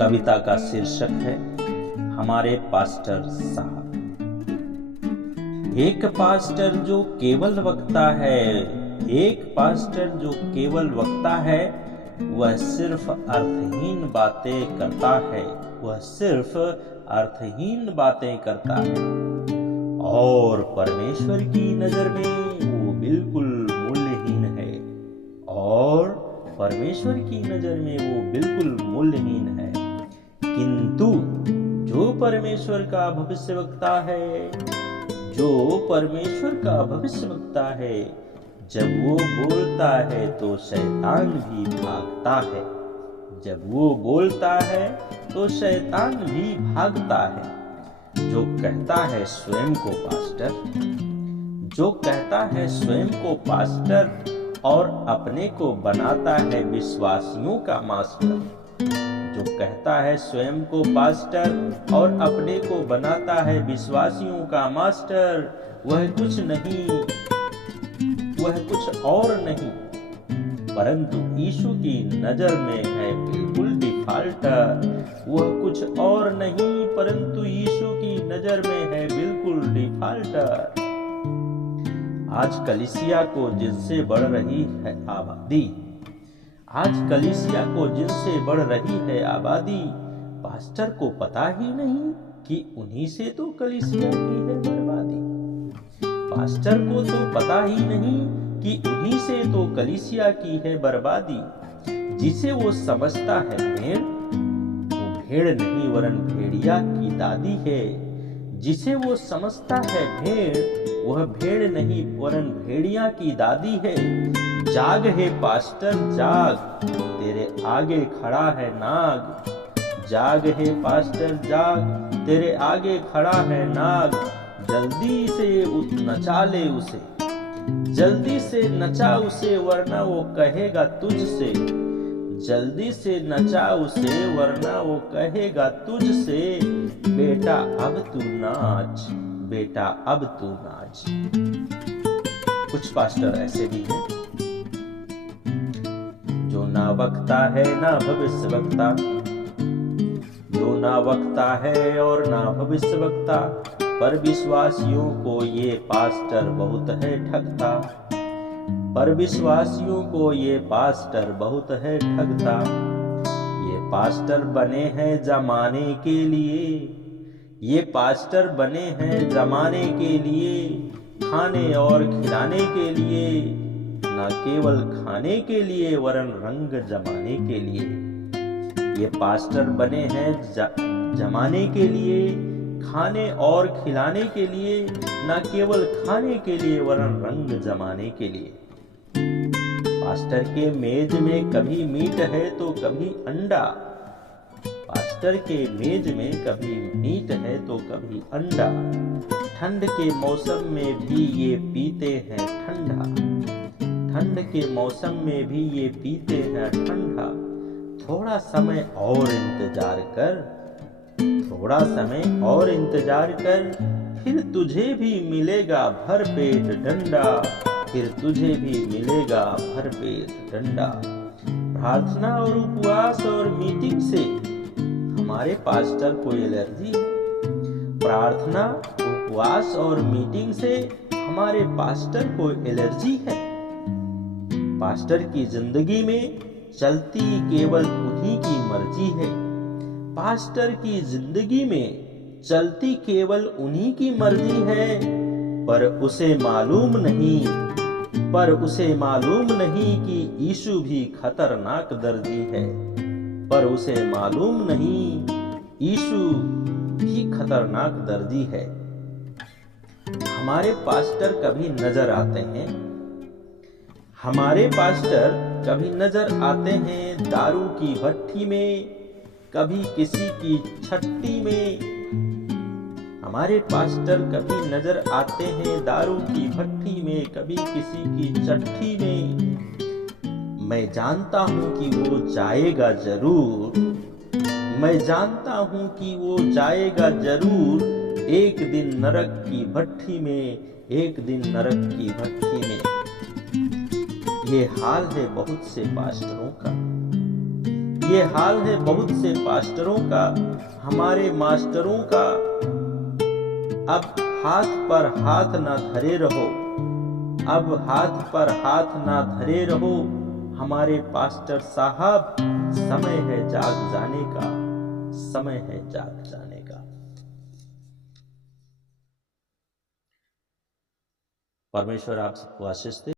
कविता का शीर्षक है हमारे पास्टर साहब। एक पास्टर जो केवल वक्ता है, एक पास्टर जो केवल वक्ता है, वह सिर्फ अर्थहीन बातें करता है, वह सिर्फ अर्थहीन बातें करता है और परमेश्वर की नजर में वो बिल्कुल मूल्यहीन है, और परमेश्वर की नजर में वो बिल्कुल मूल्यहीन है। किंतु जो परमेश्वर का भविष्यवक्ता है, जो परमेश्वर का भविष्यवक्ता है, जब वो बोलता है तो शैतान भी भागता है, जब वो बोलता है तो शैतान भी भागता है। जो कहता है स्वयं को पास्टर, जो कहता है स्वयं को पास्टर और अपने को बनाता है विश्वासियों का मास्टर, जो कहता है स्वयं को पास्टर और अपने को बनाता है विश्वासियों का मास्टर, वह कुछ नहीं, वह कुछ और नहीं परंतु यीशु की नजर में है बिल्कुल डिफाल्टर। वह कुछ और नहीं परंतु यीशु की नजर में है बिल्कुल डिफाल्टर। आज कलीसिया को जिनसे बढ़ रही है आबादी, आज कलीसिया को जिनसे बढ़ रही है आबादी, पास्टर को पता ही नहीं कि उन्हीं से तो कलीसिया की है बर्बादी। पास्टर को तो पता ही नहीं कि उन्हीं से तो कलीसिया की है बर्बादी। जिसे वो समझता है भेड़, वो भेड़ नहीं वरन भेड़िया की दादी है। जिसे वो समझता है भेड़, वह भेड़ नहीं वरन भेड़िया की दादी है। जाग है पास्टर जाग, तेरे आगे खड़ा है नाग। जाग है पास्टर जाग, तेरे आगे खड़ा है नाग। जल्दी से नचा ले उसे, जल्दी से नचा उसे वरना वो कहेगा तुझसे। जल्दी से नचा उसे वरना वो कहेगा तुझसे। बेटा अब तू नाच, बेटा अब तू नाच। कुछ पास्टर ऐसे भी हैं जो ना वक्ता है ना भविष्यवक्ता, जो ना वक्ता है और ना भविष्यवक्ता, पर विश्वासियों को ये पास्टर बहुत है ठगता। पर विश्वासियों को ये पास्टर बहुत है ठगता। ये पास्टर बने हैं जमाने के लिए, ये पास्टर बने हैं जमाने के लिए, खाने और खिलाने के लिए, ना केवल खाने के लिए वरन रंग जमाने के लिए। ये पास्टर बने हैं जमाने के लिए, खाने और खिलाने के लिए, ना केवल खाने के लिए वरन रंग जमाने के लिए। पास्टर के मेज में कभी मीट है तो कभी अंडा, पास्टर के मेज में कभी मीट है तो कभी अंडा। ठंड के मौसम में भी ये पीते हैं ठंडा, ठंड के मौसम में भी ये पीते हैं ठंडा। थोड़ा समय और इंतजार कर, थोड़ा समय और इंतजार कर, फिर तुझे भी मिलेगा भर पेट डंडा, फिर तुझे भी मिलेगा भर पेट डंडा। प्रार्थना और उपवास और मीटिंग से हमारे पास्टर को एलर्जी है। प्रार्थना, उपवास और मीटिंग से हमारे पास्टर को एलर्जी है। पास्टर की जिंदगी में चलती केवल उन्हीं की मर्जी है। पास्टर की जिंदगी में चलती केवल उन्हीं की मर्जी है, पर उसे मालूम नहीं, पर उसे मालूम नहीं कि यीशु भी खतरनाक दर्जी है। पर उसे मालूम नहीं यीशु भी खतरनाक दर्जी है। हमारे पास्टर कभी नजर आते हैं, हमारे पास्टर कभी नजर आते हैं दारू की भट्टी में, कभी किसी की छट्टी में। हमारे पास्टर कभी नजर आते हैं दारू की भट्टी में, कभी किसी की चट्टी में। मैं जानता हूं कि वो जाएगा जरूर, मैं जानता हूं कि वो जाएगा जरूर, एक दिन नरक की भट्टी में, एक दिन नरक की भट्टी में। ये हाल है बहुत से पास्टरों का, ये हाल है बहुत से पास्टरों का, हमारे मास्टरों का। अब हाथ पर हाथ ना धरे रहो, अब हाथ पर हाथ ना धरे रहो हमारे पास्टर साहब। समय है जाग जाने का, समय है जाग जाने का। परमेश्वर आप सबको आशीष दे।